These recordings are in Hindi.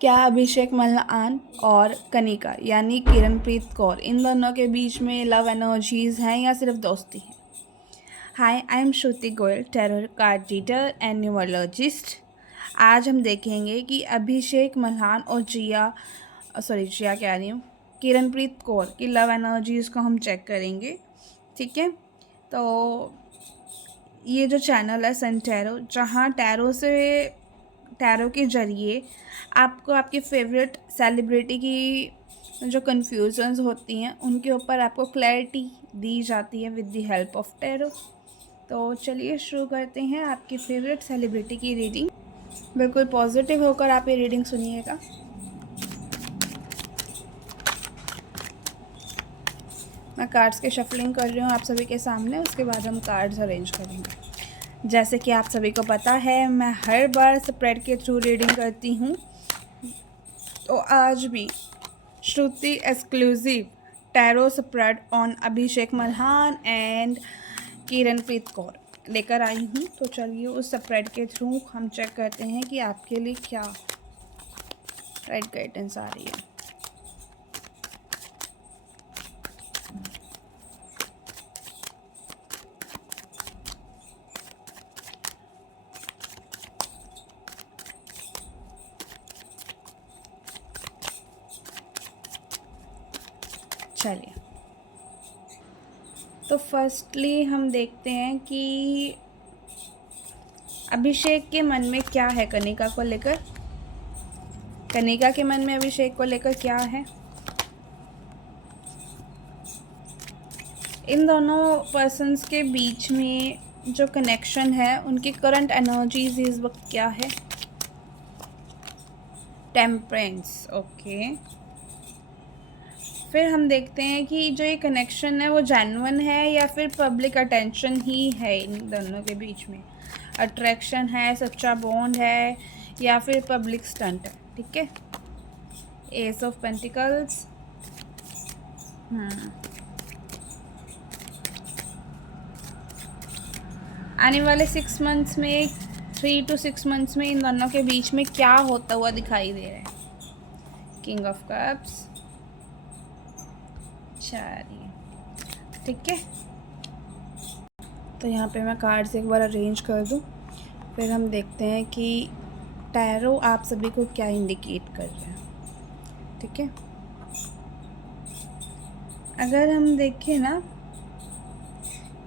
क्या अभिषेक मल्लान और कनिका यानी किरणप्रीत कौर इन दोनों के बीच में लव एनर्जीज हैं या सिर्फ दोस्ती है? Hi, I am Shruti Goyal, tarot card reader and numerologist. आज हम देखेंगे कि अभिषेक मल्लान और जिया कह रही हूँ, किरणप्रीत कौर की लव एनर्जीज को हम चेक करेंगे। ठीक है, तो ये जो चैनल है सन टैरो, जहाँ टैरो के ज़रिए आपको आपकी फेवरेट सेलिब्रिटी की जो कन्फ्यूजन्स होती हैं उनके ऊपर आपको क्लैरिटी दी जाती है with the help of tarot. तो चलिए शुरू करते हैं आपकी फेवरेट सेलिब्रिटी की रीडिंग। बिल्कुल पॉजिटिव होकर आप ये रीडिंग सुनिएगा। मैं कार्ड्स के शफलिंग कर रही हूँ आप सभी के सामने, उसके बाद हम कार्ड्स अरेंज करेंगे। जैसे कि आप सभी को पता है, मैं हर बार स्प्रेड के थ्रू रीडिंग करती हूँ, तो आज भी Shruti exclusive tarot spread on Abhishek Malhan and Kiranpreet Kaur लेकर आई हूँ। तो चलिए उस स्प्रेड के थ्रू हम चेक करते हैं कि आपके लिए क्या राइट गाइडेंस आ रही है। चलिए, तो फर्स्टली हम देखते हैं कि अभिषेक के मन में क्या है कनिका को लेकर। कनिका के मन में अभिषेक को लेकर क्या है? इन दोनों पर्सन्स के बीच में जो कनेक्शन है, उनकी करंट एनर्जीज इस वक्त क्या है? टेम्परेंस। ओके, फिर हम देखते हैं कि जो ये कनेक्शन है वो जेन्युइन है या फिर पब्लिक अटेंशन ही है इन दोनों के बीच में। अट्रैक्शन है, सच्चा बॉन्ड है, या फिर पब्लिक स्टंट है। ठीक है, एस ऑफ पेंटिकल्स। आने वाले 6 मंथ्स में, 3 to 6 मंथ्स में इन दोनों के बीच में क्या होता हुआ दिखाई दे रहा है? King of cups. चलिए, ठीक है, तो यहाँ पे मैं कार्ड्स एक बार अरेंज कर दूँ, फिर हम देखते हैं कि टैरो आप सभी को क्या इंडिकेट कर रहे हैं। ठीक है, अगर हम देखें ना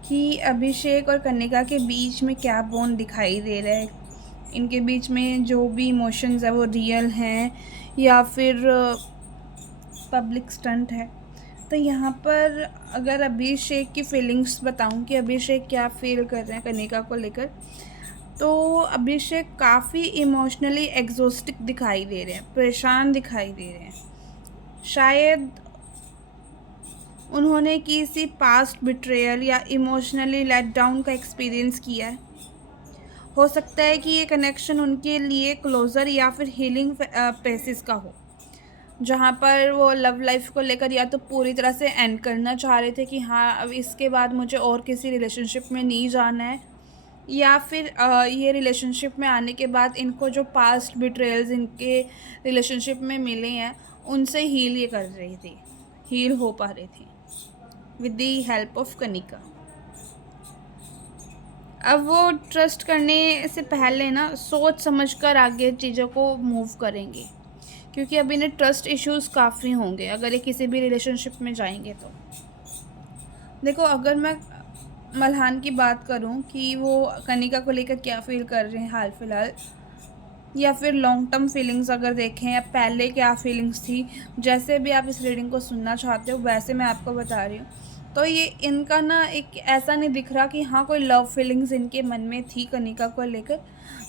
कि अभिषेक और कनिका के बीच में क्या बॉन्ड दिखाई दे रहा है, इनके बीच में जो भी इमोशंस है वो रियल हैं या फिर पब्लिक स्टंट है। तो यहाँ पर अगर अभिषेक की फीलिंग्स बताऊँ कि अभिषेक क्या फील कर रहे हैं कनिका को लेकर, तो अभिषेक काफ़ी इमोशनली एग्जॉस्टिक दिखाई दे रहे हैं, परेशान दिखाई दे रहे हैं। शायद उन्होंने किसी पास्ट बिट्रेयल या इमोशनली लेट डाउन का एक्सपीरियंस किया है। हो सकता है कि ये कनेक्शन उनके लिए क्लोज़र या फिर हीलिंग प्रोसेस का हो, जहाँ पर वो लव लाइफ को लेकर या तो पूरी तरह से एंड करना चाह रहे थे कि हाँ अब इसके बाद मुझे और किसी रिलेशनशिप में नहीं जाना है, या फिर ये रिलेशनशिप में आने के बाद इनको जो पास्ट बिट्रेयल्स इनके रिलेशनशिप में मिले हैं उनसे हील हो पा रही थी with the help of Kanika. अब वो ट्रस्ट करने से पहले ना सोच समझकर आगे चीज़ों को मूव करेंगे, क्योंकि अभी इन्हें ट्रस्ट इश्यूज़ काफ़ी होंगे अगर ये किसी भी रिलेशनशिप में जाएंगे। तो देखो, अगर मैं मल्हान की बात करूं कि वो कनिका को लेकर क्या फील कर रहे हैं हाल फिलहाल, या फिर लॉन्ग टर्म फीलिंग्स अगर देखें या पहले क्या फीलिंग्स थी, जैसे भी आप इस रीडिंग को सुनना चाहते हो वैसे मैं आपको बता रही हूँ। तो ये इनका ना एक ऐसा नहीं दिख रहा कि हाँ कोई लव फीलिंग्स इनके मन में थी कनिका को लेकर,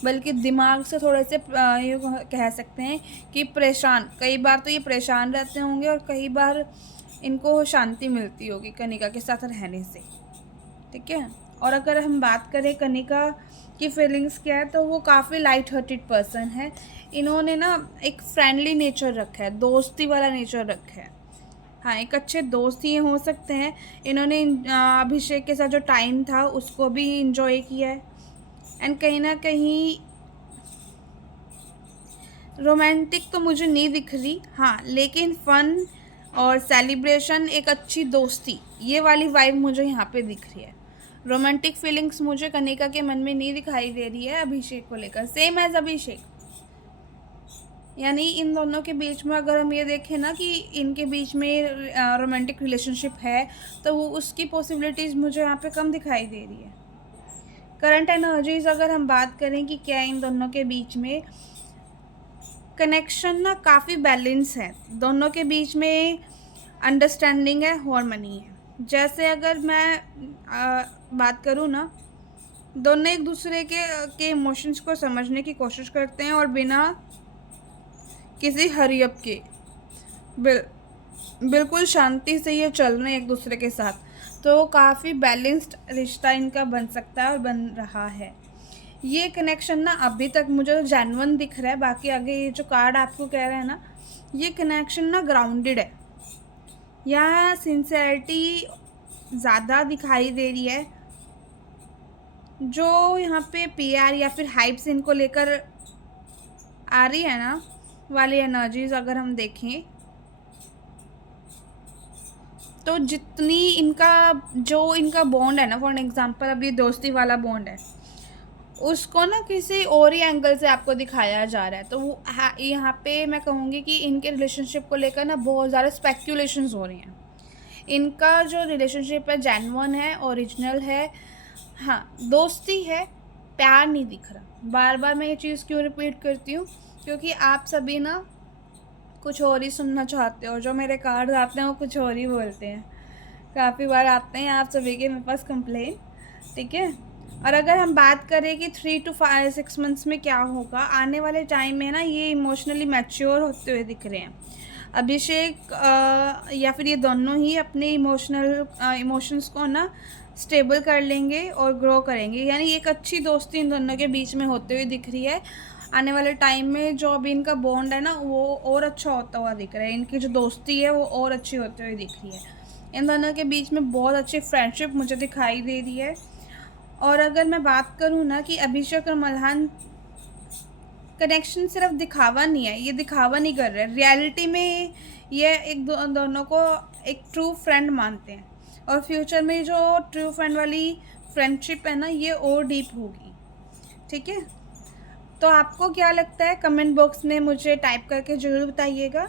बल्कि दिमाग से थोड़े से ये कह सकते हैं कि परेशान, कई बार तो ये परेशान रहते होंगे और कई बार इनको शांति मिलती होगी कनिका के साथ रहने से। ठीक है, और अगर हम बात करें कनिका की फीलिंग्स क्या है, तो वो काफ़ी लाइट हार्टेड पर्सन है। इन्होंने ना एक फ्रेंडली नेचर रखा है, दोस्ती वाला नेचर रखा है। हाँ, एक अच्छे दोस्त ही हो सकते हैं। इन्होंने अभिषेक के साथ जो टाइम था उसको भी इंजॉय किया है, एंड कहीं ना कहीं रोमांटिक तो मुझे नहीं दिख रही, हाँ, लेकिन फ़न और सेलिब्रेशन, एक अच्छी दोस्ती, ये वाली वाइब मुझे यहाँ पे दिख रही है। रोमांटिक फीलिंग्स मुझे कनिका के मन में नहीं दिखाई दे रही है अभिषेक को लेकर, सेम एज अभिषेक। यानी इन दोनों के बीच में अगर हम ये देखें ना कि इनके बीच में रोमांटिक रिलेशनशिप है, तो वो उसकी पॉसिबिलिटीज़ मुझे यहाँ पे कम दिखाई दे रही है। करंट एनर्जीज अगर हम बात करें कि क्या इन दोनों के बीच में कनेक्शन ना काफ़ी बैलेंस है, दोनों के बीच में अंडरस्टैंडिंग है, हार्मनी है। जैसे अगर मैं बात करूँ ना, दोनों एक दूसरे के इमोशंस को समझने की कोशिश करते हैं और बिना किसी हरी अप के बिल्कुल शांति से ये चल रहे हैं एक दूसरे के साथ, तो काफ़ी बैलेंस्ड रिश्ता इनका बन सकता है और बन रहा है। ये कनेक्शन ना अभी तक मुझे तो जेन्युइन दिख रहा है, बाकी आगे ये जो कार्ड आपको कह रहे हैं ना, ये कनेक्शन ना ग्राउंडेड है, यहाँ सिंसेरिटी ज़्यादा दिखाई दे रही है। जो यहाँ पे पीआर या फिर हाइप्स इनको लेकर आ रही है ना वाली एनर्जीज अगर हम देखें, तो जितनी इनका बॉन्ड है ना, फॉर एग्जांपल अभी दोस्ती वाला बॉन्ड है, उसको ना किसी और ही एंगल से आपको दिखाया जा रहा है। तो वो यहाँ पे मैं कहूँगी कि इनके रिलेशनशिप को लेकर ना बहुत ज़्यादा स्पेक्यूलेशंस हो रही हैं। इनका जो रिलेशनशिप है जेन्युइन है, ओरिजिनल है, हाँ, दोस्ती है, प्यार नहीं दिख रहा। बार बार मैं ये चीज़ क्यों रिपीट करती हूँ, क्योंकि आप सभी ना कुछ और ही सुनना चाहते हो, जो मेरे कार्ड आते हैं वो कुछ और ही बोलते हैं। काफ़ी बार आते हैं आप सभी के मेरे पास कंप्लेन, ठीक है। और अगर हम बात करें कि 3 to 6 मंथ्स में क्या होगा, आने वाले टाइम में ना ये इमोशनली मैच्योर होते हुए दिख रहे हैं। अभिषेक या फिर ये दोनों ही अपने इमोशंस को ना स्टेबल कर लेंगे और ग्रो करेंगे, यानी एक अच्छी दोस्ती इन दोनों के बीच में होते हुए दिख रही है। आने वाले टाइम में जो अभी इनका बॉन्ड है ना, वो और अच्छा होता हुआ दिख रहा है, इनकी जो दोस्ती है वो और अच्छी होते हुए दिख रही है। इन दोनों के बीच में बहुत अच्छी फ्रेंडशिप मुझे दिखाई दे रही है। और अगर मैं बात करूँ ना कि अभिषेक और मल्हान कनेक्शन सिर्फ दिखावा नहीं है, ये दिखावा नहीं कर रहे, रियलिटी में ये दोनों को एक ट्रू फ्रेंड मानते हैं, और फ्यूचर में जो ट्रू फ्रेंड वाली फ्रेंडशिप है ना, ये और डीप होगी, ठीक है। तो आपको क्या लगता है, कमेंट बॉक्स में मुझे टाइप करके ज़रूर बताइएगा।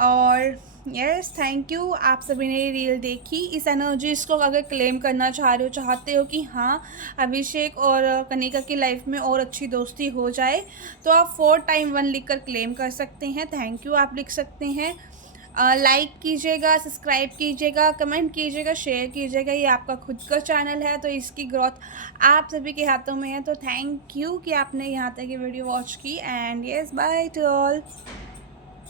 और यस, थैंक यू, आप सभी ने ये रील देखी। इस एनर्जीज़ को अगर क्लेम करना चाहते हो कि हाँ, अभिषेक और कनिका की लाइफ में और अच्छी दोस्ती हो जाए, तो आप 4x1 लिख कर क्लेम कर सकते हैं। थैंक यू आप लिख सकते हैं। लाइक कीजिएगा, सब्सक्राइब कीजिएगा, कमेंट कीजिएगा, शेयर कीजिएगा। ये आपका खुद का चैनल है, तो इसकी ग्रोथ आप सभी के हाथों में है। तो थैंक यू कि आपने यहाँ तक ये वीडियो वॉच की। And yes, by two all.